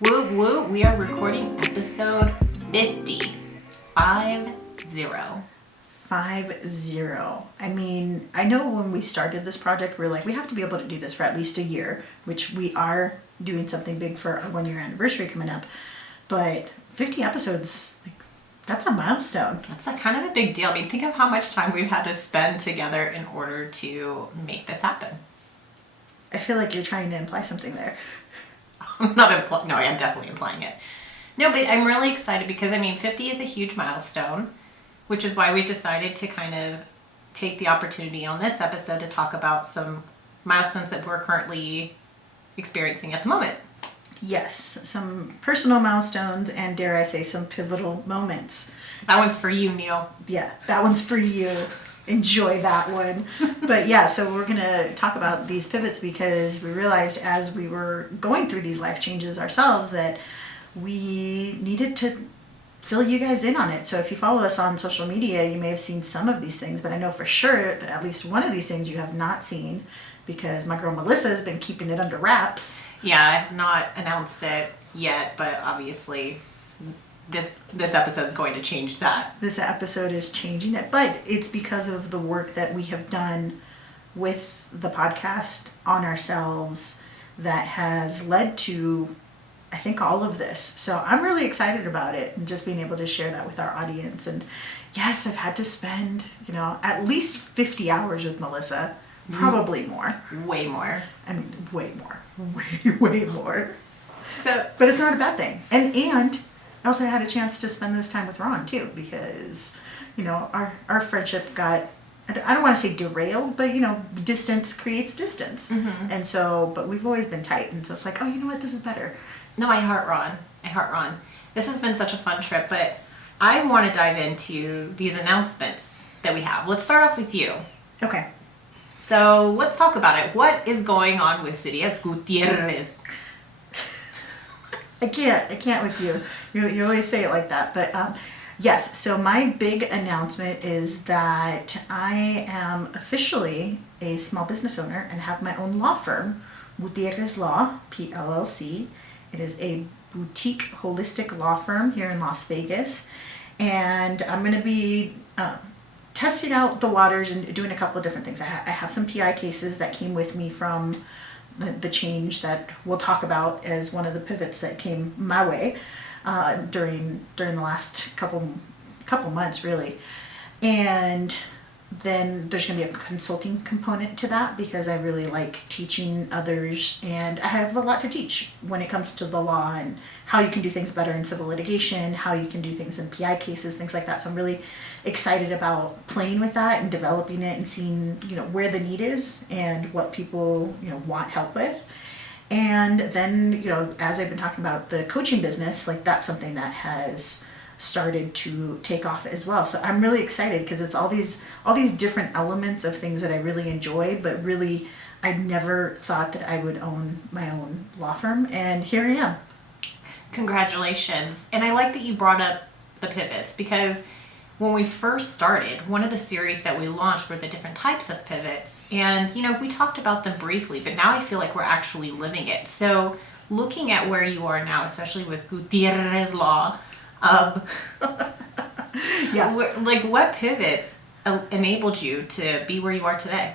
Woo woo, we are recording episode 50. 50. 50. I mean, I know when we started this project, we were like, we have to be able to do this for at least a year, which we are doing something big for our 1 year anniversary coming up. But 50 episodes, like, that's a milestone. That's kind of a big deal. I mean, think of how much time we've had to spend together in order to make this happen. I feel like you're trying to imply something there. No, I am definitely implying it. No, but I'm really excited because, 50 is a huge milestone, which is why we've decided to kind of take the opportunity on this episode to talk about some milestones that we're currently experiencing at the moment. Yes, some personal milestones and, dare I say, some pivotal moments. That one's for you, Neil. Yeah, that one's for you. Enjoy that one. But yeah, so we're going to talk about these pivots because we realized as we were going through these life changes ourselves that we needed to fill you guys in on it. So if you follow us on social media, you may have seen some of these things, but I know for sure that at least one of these things you have not seen because my girl Melissa has been keeping it under wraps. Yeah, I have not announced it yet, but obviously this episode's going to change that. This episode is changing it, but it's because of the work that we have done with the podcast on ourselves that has led to, I think, all of this. So I'm really excited about it and just being able to share that with our audience. And yes, I've had to spend, at least 50 hours with Melissa. Probably more. Way more. I mean, way more. Way more. So, but it's not a bad thing. And I also had a chance to spend this time with Ron too because, our friendship got, I don't want to say derailed, but distance creates distance. Mm-hmm. And so, but we've always been tight. And so it's like, oh, you know what? This is better. No, I heart Ron. This has been such a fun trip, but I want to dive into these announcements that we have. Let's start off with you. Okay. So let's talk about it. What is going on with Siria Gutierrez? I can't with you. You always say it like that. But yes, so my big announcement is that I am officially a small business owner and have my own law firm, Gutierrez Law, PLLC. It is a boutique holistic law firm here in Las Vegas. And I'm going to be testing out the waters and doing a couple of different things. I have some PI cases that came with me from the change that we'll talk about as one of the pivots that came my way during the last couple months, really. And then there's going to be a consulting component to that because I really like teaching others and I have a lot to teach when it comes to the law and how you can do things better in civil litigation, how you can do things in PI cases, things like that. So I'm really excited about playing with that and developing it and seeing, where the need is and what people, want help with. And then, as I've been talking about the coaching business, like that's something that has started to take off as well. So I'm really excited because it's all these different elements of things that I really enjoy, but really I never thought that I would own my own law firm, and here I am. Congratulations. And I like that you brought up the pivots because when we first started, one of the series that we launched were the different types of pivots. And, we talked about them briefly, but now I feel like we're actually living it. So looking at where you are now, especially with Gutierrez Law, yeah. What pivots enabled you to be where you are today?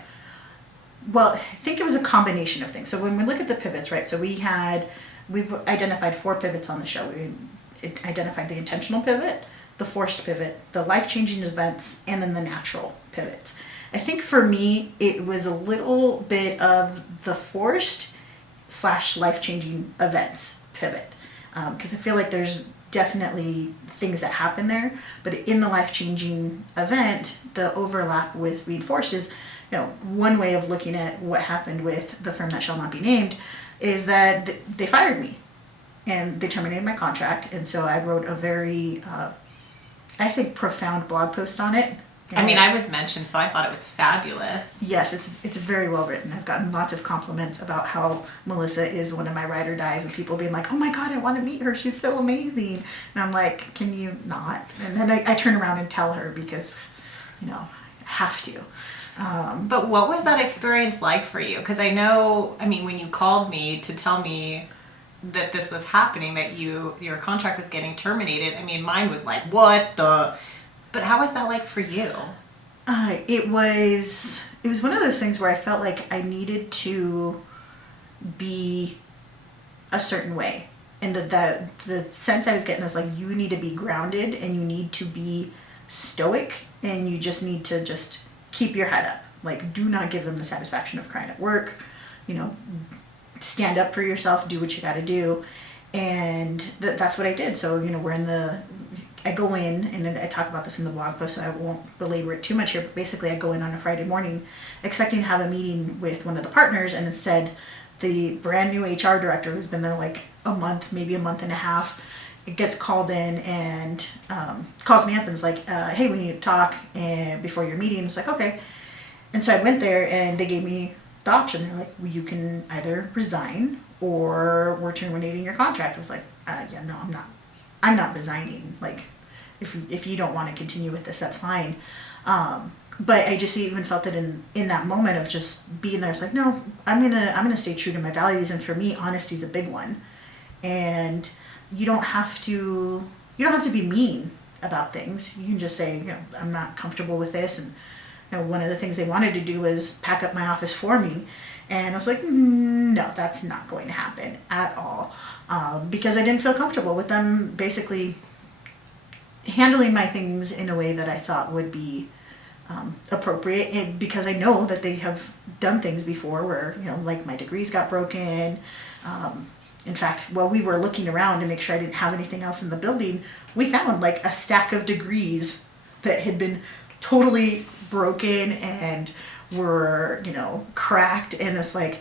Well, I think it was a combination of things. So when we look at the pivots, right, so we've identified 4 pivots on the show. We identified the intentional pivot, the forced pivot, the life-changing events, and then the natural pivots. I think for me, it was a little bit of the forced / life-changing events pivot. Because I feel like there's definitely things that happen there, but in the life-changing event, the overlap with being forced is, one way of looking at what happened with the firm that shall not be named is that they fired me and they terminated my contract. And so I wrote a very, I think, profound blog post on it. I was mentioned, so I thought it was fabulous. Yes, it's very well written. I've gotten lots of compliments about how Melissa is one of my ride or dies, and people being like, oh my God, I want to meet her. She's so amazing. And I'm like, can you not? And then I turn around and tell her because, I have to. But what was that experience like for you? Because I know, when you called me to tell me that this was happening, that your contract was getting terminated, I mean, mine was like, what the? But how was that like for you? It was one of those things where I felt like I needed to be a certain way, and the sense I was getting is like, you need to be grounded and you need to be stoic, and you just need to just keep your head up. Like, do not give them the satisfaction of crying at work. Stand up for yourself, do what you got to do. And that's what I did. So, I go in, and I talk about this in the blog post, so I won't belabor it too much here, but basically I go in on a Friday morning expecting to have a meeting with one of the partners, and instead the brand new HR director, who's been there like a month, maybe a month and a half, it gets called in and calls me up and is like, hey, we need to talk before your meeting. It's like, okay. And so I went there, and they gave me the option. They're like, well, you can either resign or we're terminating your contract. I was like, yeah, no, I'm not resigning. Like, if you don't want to continue with this, that's fine. But I just even felt that in that moment of just being there, it's like, no, I'm gonna stay true to my values. And for me, honesty is a big one. And you don't have to be mean about things. You can just say, I'm not comfortable with this. And one of the things they wanted to do was pack up my office for me. And I was like, no, that's not going to happen at all. Because I didn't feel comfortable with them basically handling my things in a way that I thought would be appropriate. And because I know that they have done things before where, like my degrees got broken. In fact, while we were looking around to make sure I didn't have anything else in the building, we found like a stack of degrees that had been totally broken and were, cracked. And it's like,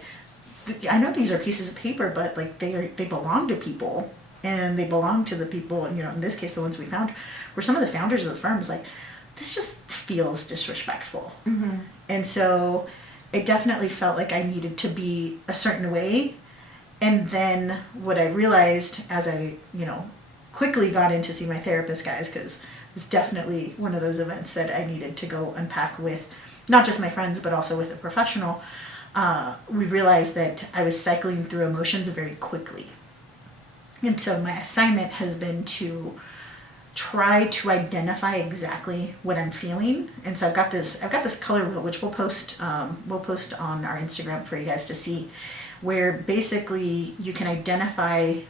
I know these are pieces of paper, but like they belong to people, and they belong to the people. And, in this case, the ones we found were some of the founders of the firm. Was like, this just feels disrespectful. Mm-hmm. And so it definitely felt like I needed to be a certain way. And then what I realized as I, quickly got in to see my therapist, guys, because it's definitely one of those events that I needed to go unpack with not just my friends, but also with a professional. We realized that I was cycling through emotions very quickly. And so my assignment has been to try to identify exactly what I'm feeling. And so I've got this color wheel, which we'll post on our Instagram for you guys to see, where basically you can identify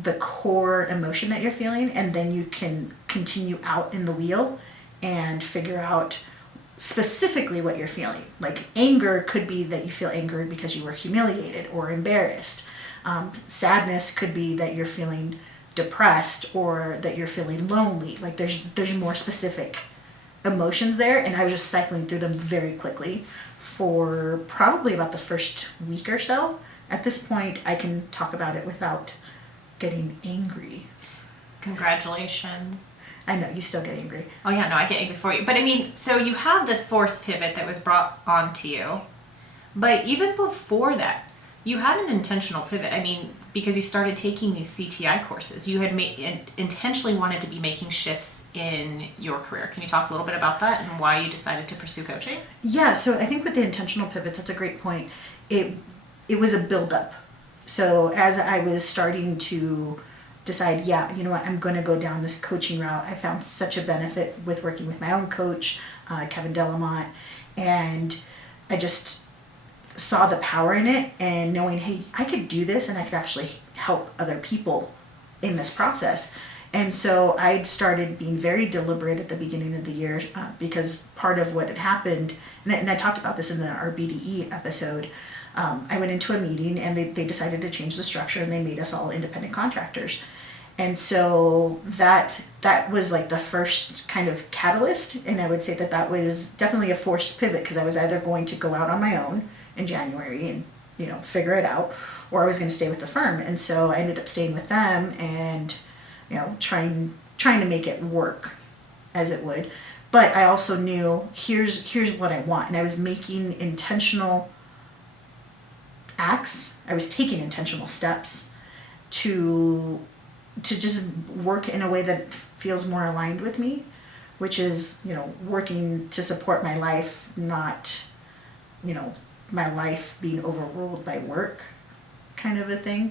the core emotion that you're feeling, and then you can continue out in the wheel and figure out specifically what you're feeling. Like anger could be that you feel angered because you were humiliated or embarrassed. Sadness could be that you're feeling depressed or that you're feeling lonely. Like there's more specific emotions there, and I was just cycling through them very quickly for probably about the first week or so. At this point, I can talk about it without getting angry. Congratulations. I know, you still get angry. Oh yeah, no, I get angry for you. But I mean, so you have this forced pivot that was brought onto you, but even before that, you had an intentional pivot. I mean, because you started taking these CTI courses, you had intentionally wanted to be making shifts in your career. Can you talk a little bit about that and why you decided to pursue coaching? Yeah, so I think with the intentional pivots, that's a great point. It was a buildup. So as I was starting to decide, yeah, you know what, I'm going to go down this coaching route, I found such a benefit with working with my own coach, Kevin Delamont, and I just saw the power in it, and knowing, hey, I could do this and I could actually help other people in this process. And so I started being very deliberate at the beginning of the year because part of what had happened, and I talked about this in our BDE episode, I went into a meeting and they decided to change the structure, and they made us all independent contractors. And so that was like the first kind of catalyst, and I would say that was definitely a forced pivot, because I was either going to go out on my own in January and figure it out, or I was going to stay with the firm. And so I ended up staying with them and trying to make it work as it would. But I also knew here's what I want, and I was making intentional acts. I was taking intentional steps to just work in a way that feels more aligned with me, which is, working to support my life, not, my life being overruled by work, kind of a thing.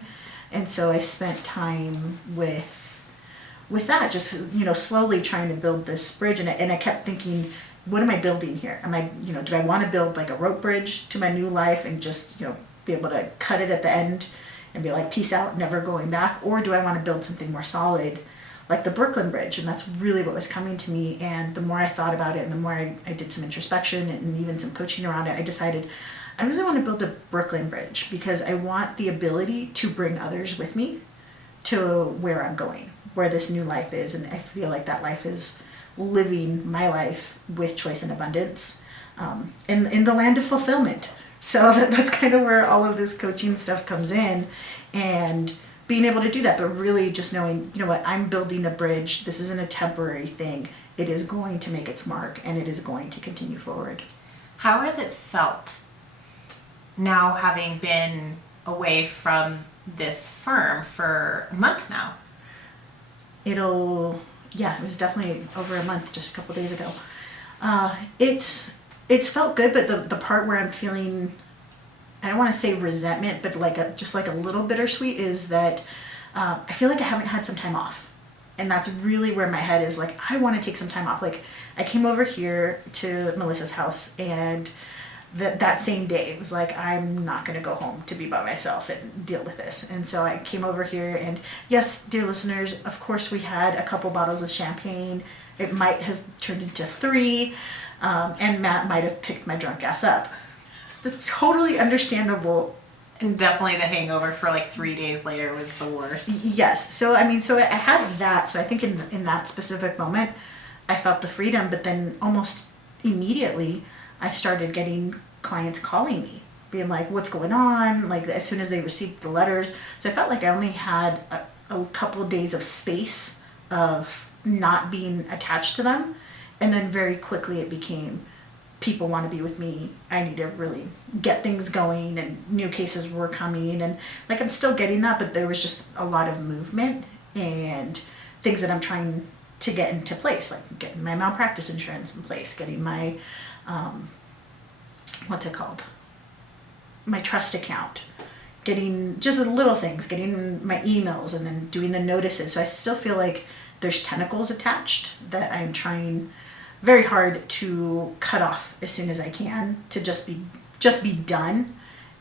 And so I spent time with that, just, slowly trying to build this bridge. And I kept thinking, what am I building here? Am I, do I want to build like a rope bridge to my new life and just, be able to cut it at the end and be like, peace out, never going back? Or do I want to build something more solid, like the Brooklyn Bridge? And that's really what was coming to me. And the more I thought about it and the more I did some introspection and even some coaching around it, I decided I really want to build a Brooklyn Bridge because I want the ability to bring others with me to where I'm going, where this new life is. And I feel like that life is living my life with choice and abundance, in the land of fulfillment. So that's kind of where all of this coaching stuff comes in, and being able to do that, but really just knowing, what, I'm building a bridge. This isn't a temporary thing. It is going to make its mark, and it is going to continue forward. How has it felt now, having been away from this firm for a month now? It was definitely over a month, just a couple days ago. It's felt good, but the part where I'm feeling, I don't want to say resentment, but just like a little bittersweet, is that I feel like I haven't had some time off. And that's really where my head is, like, I want to take some time off. Like, I came over here to Melissa's house, and that same day it was like, I'm not going to go home to be by myself and deal with this. And so I came over here, and yes, dear listeners, of course we had a couple bottles of champagne. It might have turned into 3, and Matt might have picked my drunk ass up. That's totally understandable. And definitely the hangover for like 3 days later was the worst. Yes. So I had that. So I think in that specific moment, I felt the freedom, but then almost immediately I started getting clients calling me, being like, what's going on? Like, as soon as they received the letters. So I felt like I only had a couple of days of space of not being attached to them. And then very quickly it became, people want to be with me. I need to really get things going, and new cases were coming. And like, I'm still getting that, but there was just a lot of movement and things that I'm trying to get into place, like getting my malpractice insurance in place, getting my, what's it called? My trust account, getting just little things, getting my emails, and then doing the notices. So I still feel like there's tentacles attached that I'm trying very hard to cut off as soon as I can, to just be done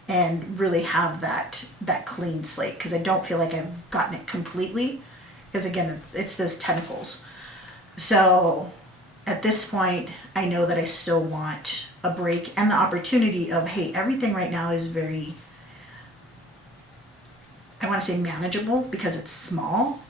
and really have that clean slate, because I don't feel like I've gotten it completely, because again, it's those tentacles. So at this point, I know that I still want a break and the opportunity of, hey, everything right now is very, I want to say manageable, because it's small,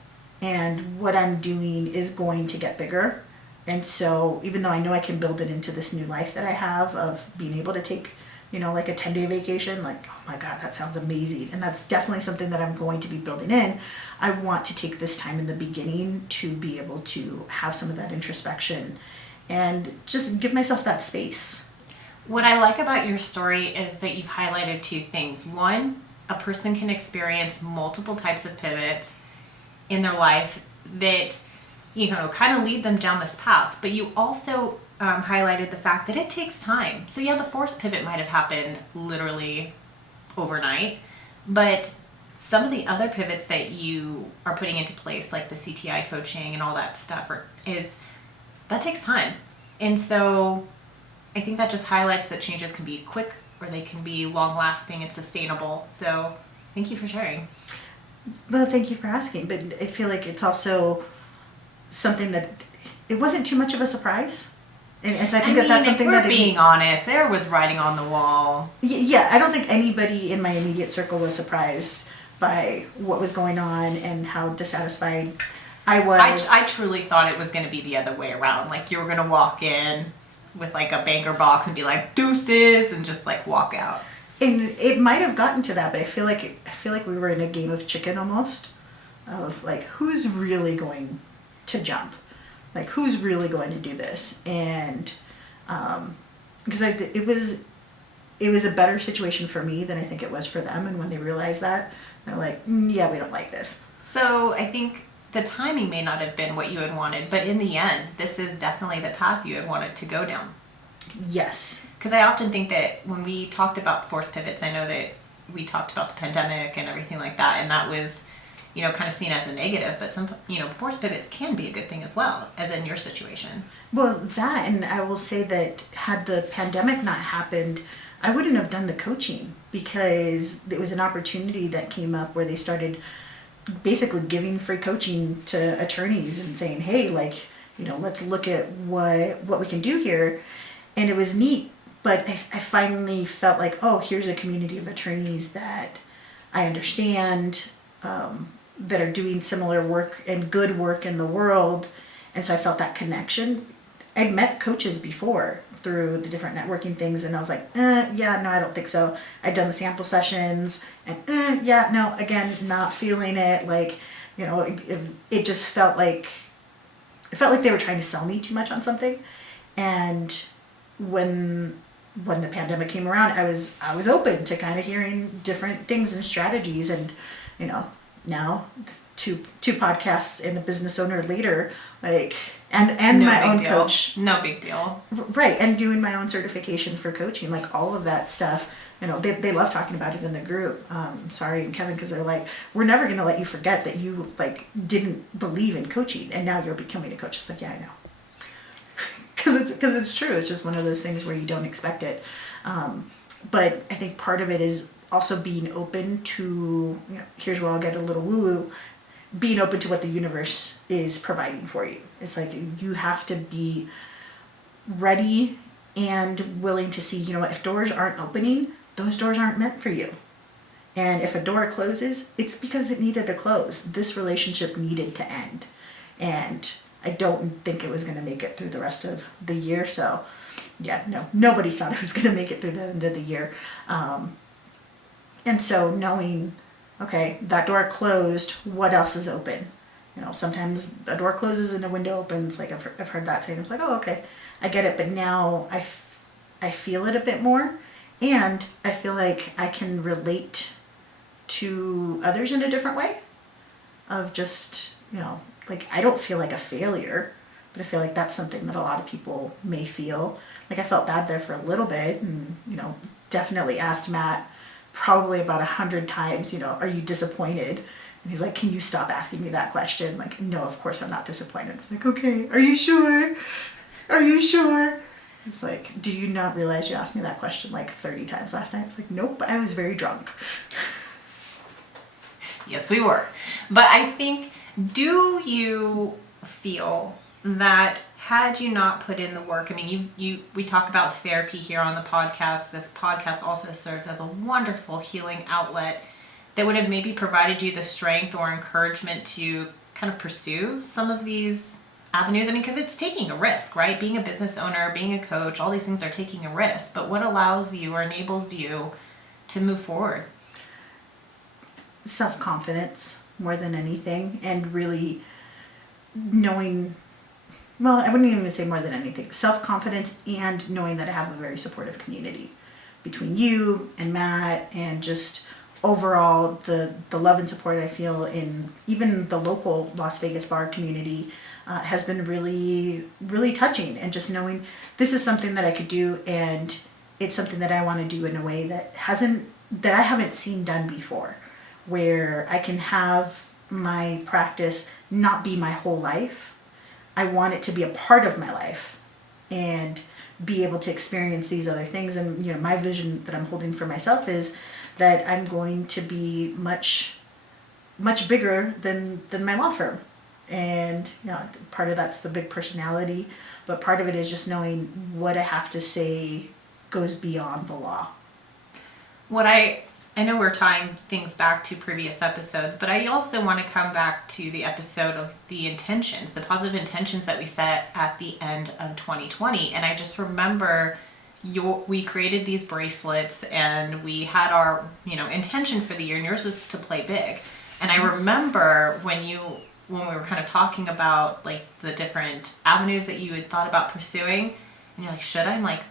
and what I'm doing is going to get bigger. And so even though I know I can build it into this new life that I have of being able to take, like a 10-day vacation, like, oh my God, that sounds amazing. And that's definitely something that I'm going to be building in. I want to take this time in the beginning to be able to have some of that introspection and just give myself that space. What I like about your story is that you've highlighted 2 things. One, a person can experience multiple types of pivots in their life that, kind of lead them down this path. But you also highlighted the fact that it takes time. So yeah, the forced pivot might have happened literally overnight, but some of the other pivots that you are putting into place, like the CTI coaching and all that stuff, that takes time. And so I think that just highlights that changes can be quick, or they can be long lasting and sustainable. So thank you for sharing. Well, thank you for asking. But I feel like it's also something that it wasn't too much of a surprise. And so I think that's something if that... we're being honest, there was writing on the wall. Yeah, I don't think anybody in my immediate circle was surprised by what was going on and how dissatisfied I was. I truly thought it was going to be the other way around. Like, you were going to walk in with like a banker box and be like, deuces, and just like walk out. And it might have gotten to that, but I feel like we were in a game of chicken almost, of like, who's really going to jump? Like, who's really going to do this? And because it was a better situation for me than I think it was for them. And when they realized that, they're like, yeah, we don't like this. So I think the timing may not have been what you had wanted, but in the end, this is definitely the path you had wanted to go down. Yes. Because I often think that when we talked about forced pivots, I know that we talked about the pandemic and everything like that, and that was, kind of seen as a negative, but some, forced pivots can be a good thing as well, as in your situation. Well, that, and I will say that had the pandemic not happened, I wouldn't have done the coaching, because it was an opportunity that came up where they started basically giving free coaching to attorneys and saying, hey, like, let's look at what we can do here. And it was neat, but I finally felt like, oh, here's a community of attorneys that I understand, that are doing similar work and good work in the world. And so I felt that connection. I'd met coaches before through the different networking things, and I was like, yeah, no, I don't think so. I'd done the sample sessions, and yeah, no, again, not feeling it. Like, it just felt like they were trying to sell me too much on something. And when the pandemic came around, I was open to kind of hearing different things and strategies, and now two podcasts and a business owner later, like, and No my big own deal. coach, No big deal. right, and doing my own certification for coaching, like all of that stuff. They love talking about it in the group. Sorry, and Kevin, because they're like, we're never going to let you forget that you like didn't believe in coaching, and now you're becoming a coach. It's like, yeah, I know, because it's true. It's just one of those things where you don't expect it. But I think part of it is also being open to, here's where I'll get a little woo-woo, being open to what the universe is providing for you. It's like you have to be ready and willing to see, if doors aren't opening, those doors aren't meant for you. And if a door closes, it's because it needed to close. This relationship needed to end. And I don't think it was going to make it through the rest of the year. So yeah, no, nobody thought it was going to make it through the end of the year. And so knowing, okay, that door closed, what else is open? Sometimes a door closes and a window opens. Like I've heard that saying. I was like, oh, okay, I get it. But now I feel it a bit more, and I feel like I can relate to others in a different way of just, like I don't feel like a failure, but I feel like that's something that a lot of people may feel. Like I felt bad there for a little bit, and, definitely asked Matt probably about 100 times, are you disappointed? And he's like, can you stop asking me that question? Like, no, of course I'm not disappointed. It's like, okay, are you sure? Are you sure? It's like, do you not realize you asked me that question like 30 times last night? It's like, nope, I was very drunk. Yes, we were. But I think, do you feel that had you not put in the work, I mean, we talk about therapy here on the podcast. This podcast also serves as a wonderful healing outlet that would have maybe provided you the strength or encouragement to kind of pursue some of these avenues. I mean, because it's taking a risk, right? Being a business owner, being a coach, all these things are taking a risk. But what allows you or enables you to move forward? Self-confidence more than anything, and really knowing, well, I wouldn't even say more than anything, self-confidence and knowing that I have a very supportive community between you and Matt, and just overall the love and support I feel in even the local Las Vegas bar community has been really, really touching. And just knowing this is something that I could do, and it's something that I want to do in a way that I haven't seen done before, where I can have my practice not be my whole life. I want it to be a part of my life and be able to experience these other things. And my vision that I'm holding for myself is that I'm going to be much, much bigger than my law firm. And part of that's the big personality, but part of it is just knowing what I have to say goes beyond the law. What I know we're tying things back to previous episodes, but I also want to come back to the episode of the intentions, the positive intentions that we set at the end of 2020. And I just remember we created these bracelets, and we had our, intention for the year, and yours was to play big. And I remember when we were kind of talking about like the different avenues that you had thought about pursuing, and you're like, should I? I'm like,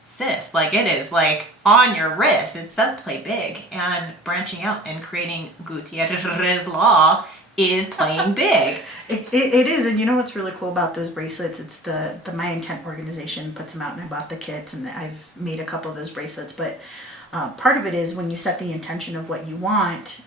sis, like it is like on your wrist, it says play big, and branching out and creating Gutierrez Law is playing big. It is. And what's really cool about those bracelets, it's the My Intent organization puts them out, and I bought the kits, and I've made a couple of those bracelets. But Part of it is when you set the intention of what you want,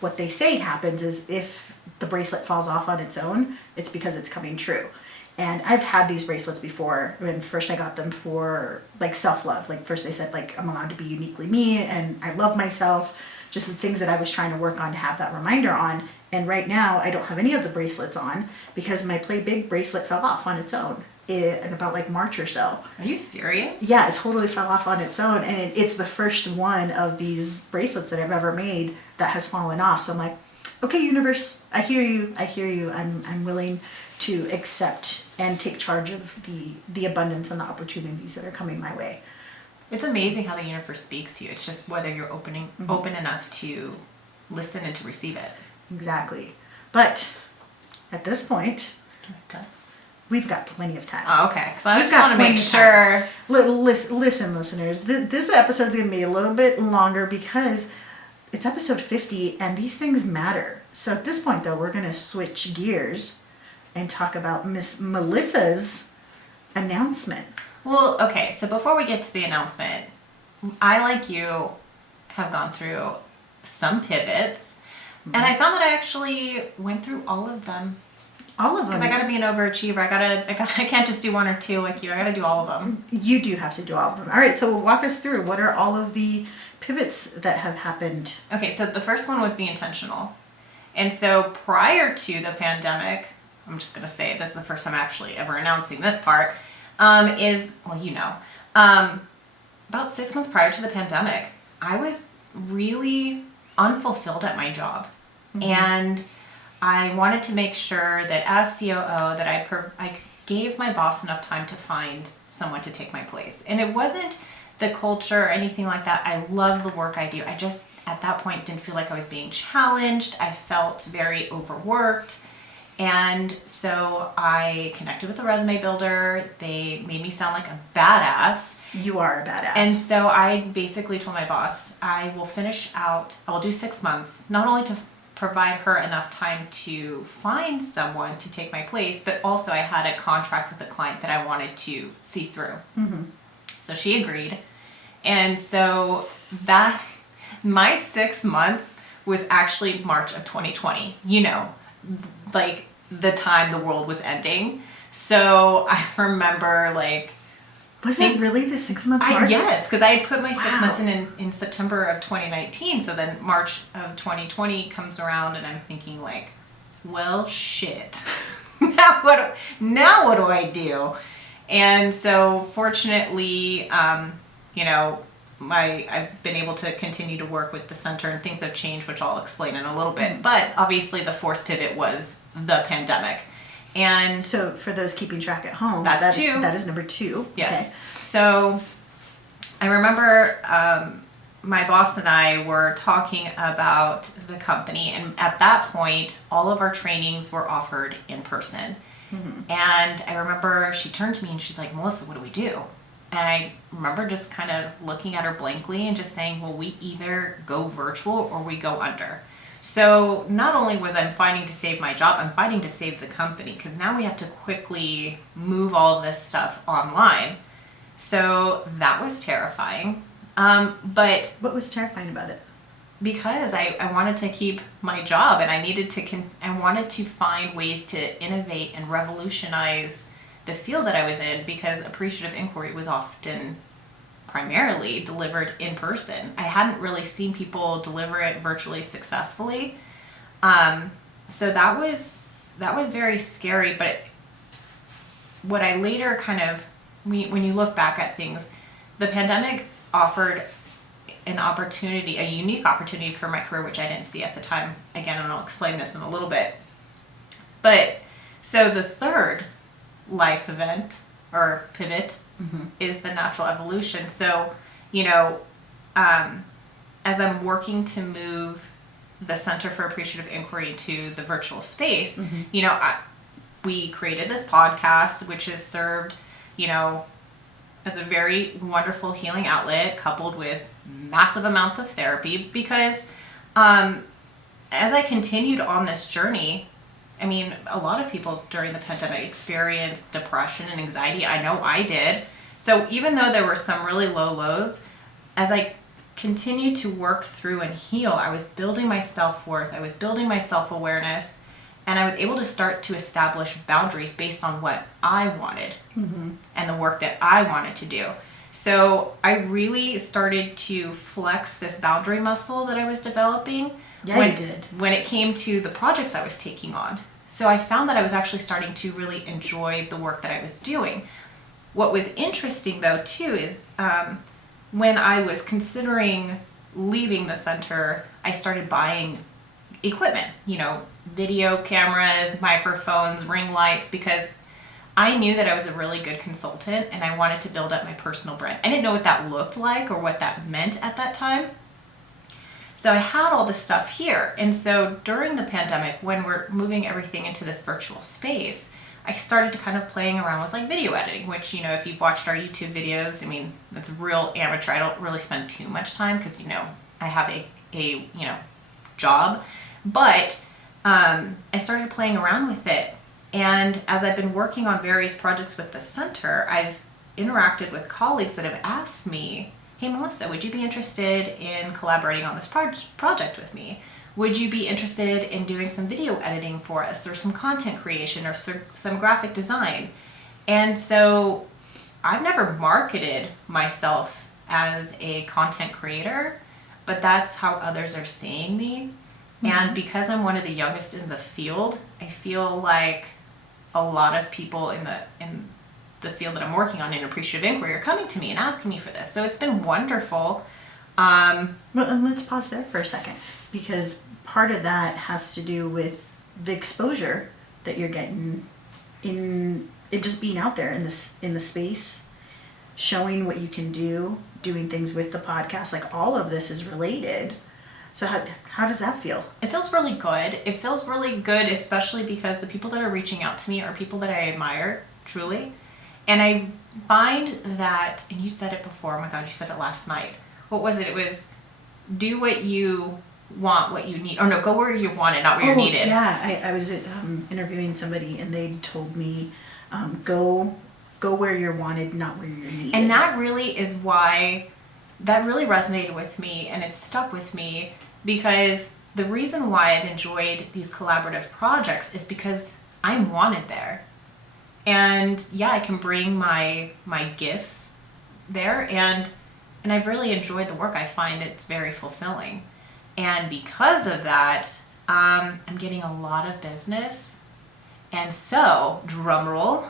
what they say happens is if the bracelet falls off on its own, it's because it's coming true. And I've had these bracelets before. When first I got them for like self-love. Like first they said like I'm allowed to be uniquely me and I love myself. Just the things that I was trying to work on to have that reminder on. And right now I don't have any of the bracelets on because my Play Big bracelet fell off on its own in about like March or so. Are you serious? Yeah, it totally fell off on its own. And it's the first one of these bracelets that I've ever made that has fallen off. So I'm like, okay, universe, I hear you. I hear you. I'm willing to accept and take charge of the abundance and the opportunities that are coming my way. It's amazing how the universe speaks to you. It's just whether you're open enough to listen and to receive it. Exactly. But at this point, we've got plenty of time. Oh, okay. Because I just want to make sure. Listen, listeners, this episode's going to be a little bit longer because it's episode 50 and these things matter. So at this point, though, we're going to switch gears and talk about Miss Melissa's announcement. Well, okay. So before we get to the announcement, I, like you, have gone through some pivots. Mm-hmm. And I found that I actually went through all of them. All of them. Because I gotta be an overachiever. I can't just do one or two like you. I gotta do all of them. You do have to do all of them. All right, so walk us through. What are all of the pivots that have happened? Okay, so the first one was the intentional. And so prior to the pandemic, I'm just gonna say this is the first time actually ever announcing this part, about 6 months prior to the pandemic, I was really unfulfilled at my job. Mm-hmm. And I wanted to make sure that as COO that I gave my boss enough time to find someone to take my place. And it wasn't the culture or anything like that. I love the work I do. I just, at that point, didn't feel like I was being challenged. I felt very overworked. And so I connected with a resume builder. They made me sound like a badass. You are a badass. And so I basically told my boss, I will do 6 months, not only to provide her enough time to find someone to take my place, but also I had a contract with a client that I wanted to see through. Mm-hmm. So she agreed. And so my 6 months was actually March of 2020, like the time the world was ending. So I remember was it really the 6 month mark? Yes, because I had put my 6 months in September of 2019. So then March of 2020 comes around and I'm thinking well, shit. now what do I do? And so fortunately, I've been able to continue to work with the center and things have changed, which I'll explain in a little bit. But obviously the forced pivot was the pandemic. And so for those keeping track at home, that is number 2. Yes. Okay. So I remember my boss and I were talking about the company, and at that point, all of our trainings were offered in person. Mm-hmm. And I remember she turned to me and she's like, Melissa, what do we do? And I remember just kind of looking at her blankly and just saying, well, we either go virtual or we go under. So not only was I fighting to save my job, I'm fighting to save the company because now we have to quickly move all of this stuff online. So that was terrifying. But what was terrifying about it? Because I wanted to keep my job and I needed I wanted to find ways to innovate and revolutionize the field that I was in because appreciative inquiry was often primarily delivered in person. I hadn't really seen people deliver it virtually successfully. So that was very scary, but what I later when you look back at things, the pandemic offered a unique opportunity for my career, which I didn't see at the time. Again, and I'll explain this in a little bit. But so the third life event or pivot is the natural evolution. So, as I'm working to move the Center for Appreciative Inquiry to the virtual space, we created this podcast, which has served, as a very wonderful healing outlet coupled with massive amounts of therapy because as I continued on this journey, a lot of people during the pandemic experienced depression and anxiety. I know I did. So even though there were some really low lows, as I continued to work through and heal. I was building my self-worth, I was building my self-awareness, and I was able to start to establish boundaries based on what I wanted and the work that I wanted to do. So I really started to flex this boundary muscle that I was developing. Yeah, you did. When it came to the projects I was taking on. So I found that I was actually starting to really enjoy the work that I was doing. What was interesting though too is when I was considering leaving the center, I started buying equipment, video cameras, microphones, ring lights, because I knew that I was a really good consultant and I wanted to build up my personal brand. I didn't know what that looked like or what that meant at that time. So I had all this stuff here. And so during the pandemic, when we're moving everything into this virtual space, I started to kind of playing around with like video editing, which, if you've watched our YouTube videos, that's real amateur. I don't really spend too much time because, I have a job, but I started playing around with it. And as I've been working on various projects with the center, I've interacted with colleagues that have asked me, hey, Melissa, would you be interested in collaborating on this project with me? Would you be interested in doing some video editing for us, or some content creation, or some graphic design? And so I've never marketed myself as a content creator, but that's how others are seeing me. And because I'm one of the youngest in the field, I feel like a lot of people in the field that I'm working on in Appreciative Inquiry are coming to me and asking me for this. So it's been wonderful. Well, and let's pause there for a second, because part of that has to do with the exposure that you're getting in it, just being out there in the space, showing what you can do, doing things with the podcast. Like, all of this is related. So how does that feel? It feels really good. It feels really good, especially because the people that are reaching out to me are people that I admire, truly. And I find that, and you said it before, oh my God, you said it last night. What was it? It was, do what you want, what you need. Or no, go where you want it, not where you're needed. Yeah, I was interviewing somebody and they told me, go where you're wanted, not where you're needed. And that really is why, that really resonated with me, and it stuck with me, because the reason why I've enjoyed these collaborative projects is because I'm wanted there. And yeah, I can bring my gifts there, and I've really enjoyed the work. I find it's very fulfilling. And because of that, I'm getting a lot of business. And so, drum roll,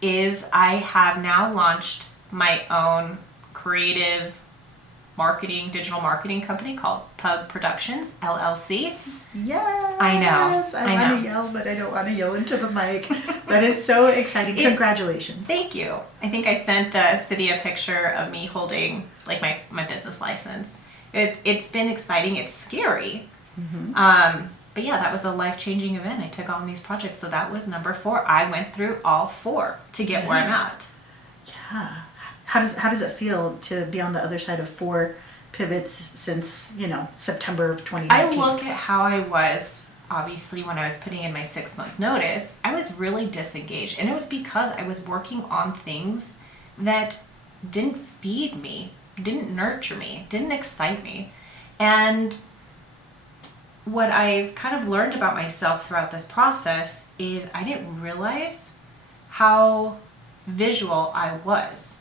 is I have now launched my own creative digital marketing company called Pug Productions, LLC. Yes. I know. I want to yell, but I don't want to yell into the mic. That is so exciting. Congratulations. Thank you. I think I sent City a picture of me holding like my business license. It's been exciting. It's scary. But yeah, that was a life-changing event. I took on these projects. So that was number 4. I went through all 4 to get where I'm at. Yeah. How does it feel to be on the other side of 4 pivots since, September of 2019? I look at how I was, obviously, when I was putting in my 6-month notice. I was really disengaged. And it was because I was working on things that didn't feed me, didn't nurture me, didn't excite me. And what I've kind of learned about myself throughout this process is I didn't realize how visual I was.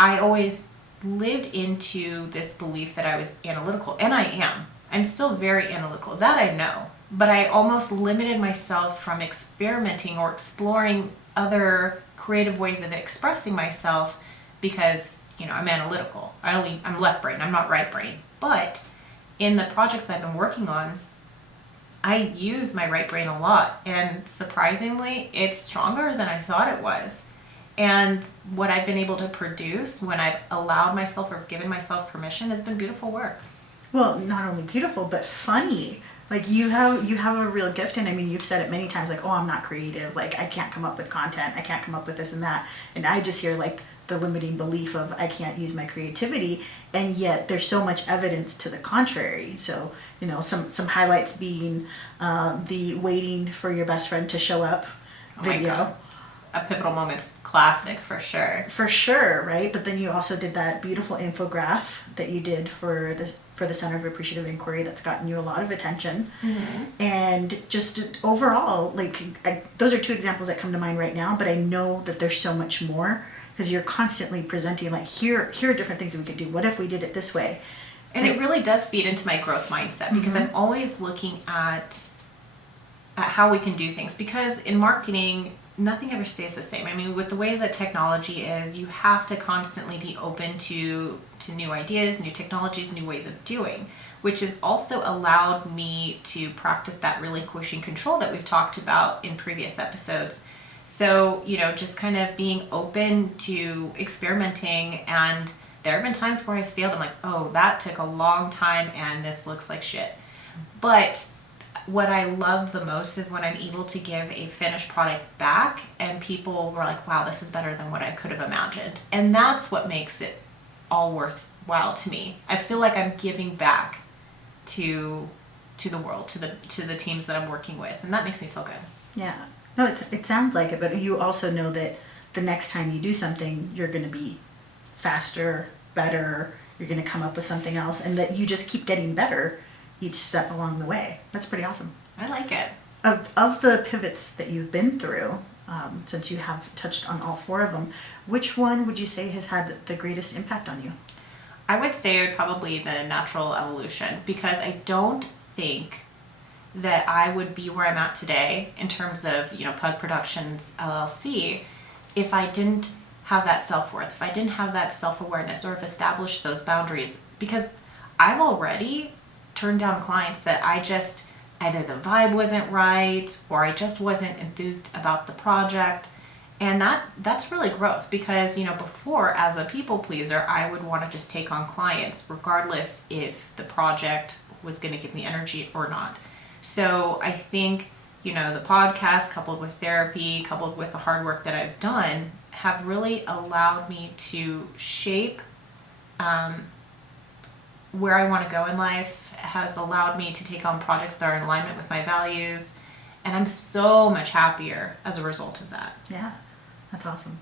I always lived into this belief that I was analytical, and I am. I'm still very analytical. That I know. But I almost limited myself from experimenting or exploring other creative ways of expressing myself because, I'm analytical. I'm left brain. I'm not right brain. But in the projects that I've been working on, I use my right brain a lot. And surprisingly, it's stronger than I thought it was. And what I've been able to produce when I've allowed myself or given myself permission has been beautiful work. Well, not only beautiful, but funny. Like, you have a real gift, and you've said it many times, like, oh, I'm not creative, like, I can't come up with content, I can't come up with this and that. And I just hear, like, the limiting belief of I can't use my creativity, and yet there's so much evidence to the contrary. So, some highlights being the waiting for your best friend to show up video. A pivotal moment, Classic for sure. For sure, right? But then you also did that beautiful infograph that you did for the Center of Appreciative Inquiry that's gotten you a lot of attention. And just overall, like, those are two examples that come to mind right now, but I know that there's so much more because you're constantly presenting, like, here are different things that we could do. What if we did it this way? And it really does feed into my growth mindset because I'm always looking at how we can do things, because in marketing, nothing ever stays the same. I mean, with the way that technology is, you have to constantly be open to new ideas, new technologies, new ways of doing, which has also allowed me to practice that relinquishing control that we've talked about in previous episodes. So, just kind of being open to experimenting. And there have been times where I failed. I'm like, oh, that took a long time and this looks like shit. But what I love the most is when I'm able to give a finished product back and people were like, wow, this is better than what I could have imagined. And that's what makes it all worthwhile to me. I feel like I'm giving back to the world, to the teams that I'm working with, and that makes me feel good. Yeah. No, it sounds like it, but you also know that the next time you do something, you're going to be faster, better, you're going to come up with something else, and that you just keep getting better each step along the way. That's pretty awesome. I like it. Of the pivots that you've been through, since you have touched on all four of them, which one would you say has had the greatest impact on you? I would say probably the natural evolution, because I don't think that I would be where I'm at today in terms of, Pug Productions LLC if I didn't have that self-worth, if I didn't have that self-awareness, or if established those boundaries, because I've already turned down clients that I just, either the vibe wasn't right or I just wasn't enthused about the project. And that's really growth, because before, as a people pleaser, I would want to just take on clients regardless if the project was going to give me energy or not. So I think the podcast, coupled with therapy, coupled with the hard work that I've done, have really allowed me to shape where I want to go in life, has allowed me to take on projects that are in alignment with my values, and I'm so much happier as a result of that. Yeah, that's awesome.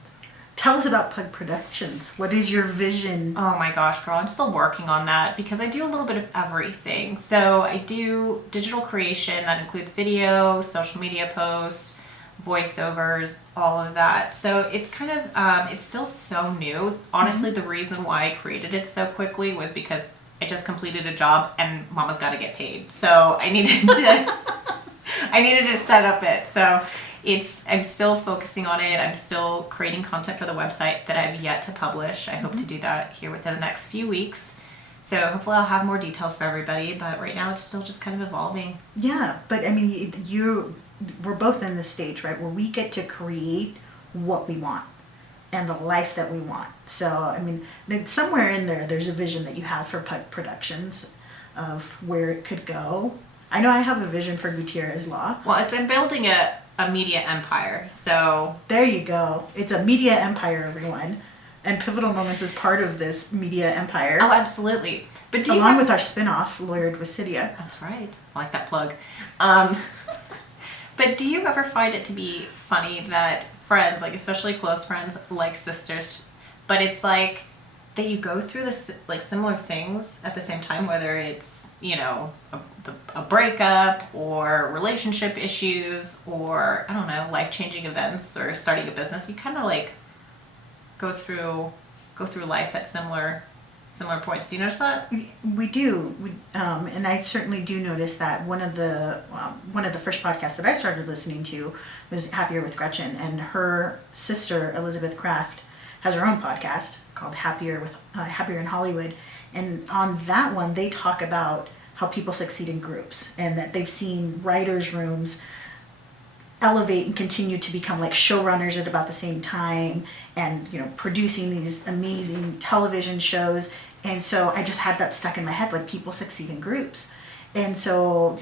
Tell us about Pug Productions. What is your vision? Oh my gosh, girl, I'm still working on that because I do a little bit of everything. So I do digital creation that includes video, social media posts, voiceovers, all of that. So it's kind of, it's still so new. Honestly, the reason why I created it so quickly was because I just completed a job and mama's got to get paid. So I needed to set up it. So I'm still focusing on it. I'm still creating content for the website that I've yet to publish. I hope to do that here within the next few weeks. So hopefully I'll have more details for everybody, but right now it's still just kind of evolving. Yeah, but I mean, we're both in this stage, right, where we get to create what we want and the life that we want. So, I mean, somewhere in there's a vision that you have for Pug Productions of where it could go. I know I have a vision for Gutierrez Law. Well, I'm building a media empire, so... There you go. It's a media empire, everyone. And Pivotal Moments is part of this media empire. Oh, absolutely. But along with our spin-off, Lawyered with Siria. That's right. I like that plug. But do you ever find it to be funny that friends, like especially close friends, like sisters, but it's like that you go through this like similar things at the same time, whether it's a breakup or relationship issues or I don't know, life-changing events or starting a business. You kind of like go through life at similar points. Do you notice that? We do, and I certainly do notice that one of the first podcasts that I started listening to was Happier with Gretchen, and her sister Elizabeth Kraft has her own podcast called Happier in Hollywood, and on that one they talk about how people succeed in groups and that they've seen writers' rooms elevate and continue to become like showrunners at about the same time, and producing these amazing television shows. And so I just had that stuck in my head, like people succeed in groups. And so,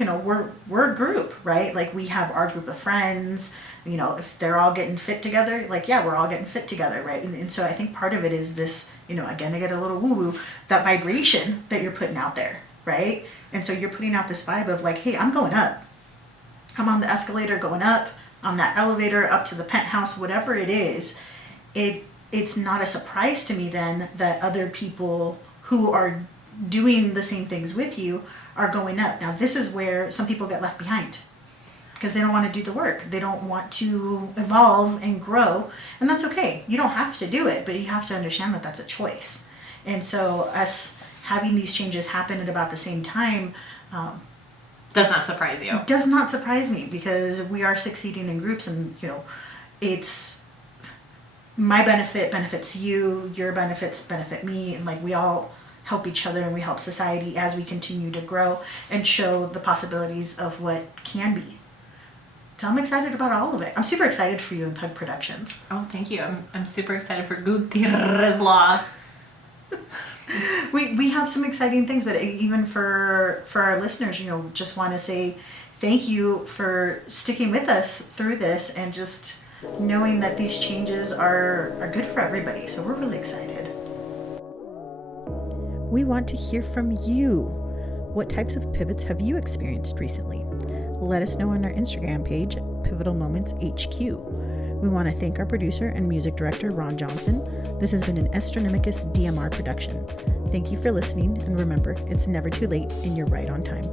we're a group, right? Like we have our group of friends, if they're all getting fit together, like, yeah, we're all getting fit together, right? And so I think part of it is this, again, I get a little woo-woo, that vibration that you're putting out there, right? And so you're putting out this vibe of like, hey, I'm going up. I'm on the escalator going up, on that elevator, up to the penthouse, whatever it is. it's not a surprise to me then that other people who are doing the same things with you are going up. Now, this is where some people get left behind because they don't want to do the work. They don't want to evolve and grow, and that's okay. You don't have to do it, but you have to understand that that's a choice. And so us having these changes happen at about the same time does not surprise you. Does not surprise me because we are succeeding in groups, and it's my benefit benefits you, your benefits benefit me, and like we all help each other and we help society as we continue to grow and show the possibilities of what can be. So I'm excited about all of it. I'm super excited for you in Pug Productions. Oh, thank you. I'm super excited for Gutierrez Law. We have some exciting things, but even for our listeners, just want to say thank you for sticking with us through this and just knowing that these changes are good for everybody. So we're really excited. We want to hear from you. What types of pivots have you experienced recently? Let us know on our Instagram page, Pivotal Moments HQ. We want to thank our producer and music director, Ron Johnson. This has been an Astronomicus DMR production. Thank you for listening, and remember, it's never too late and you're right on time.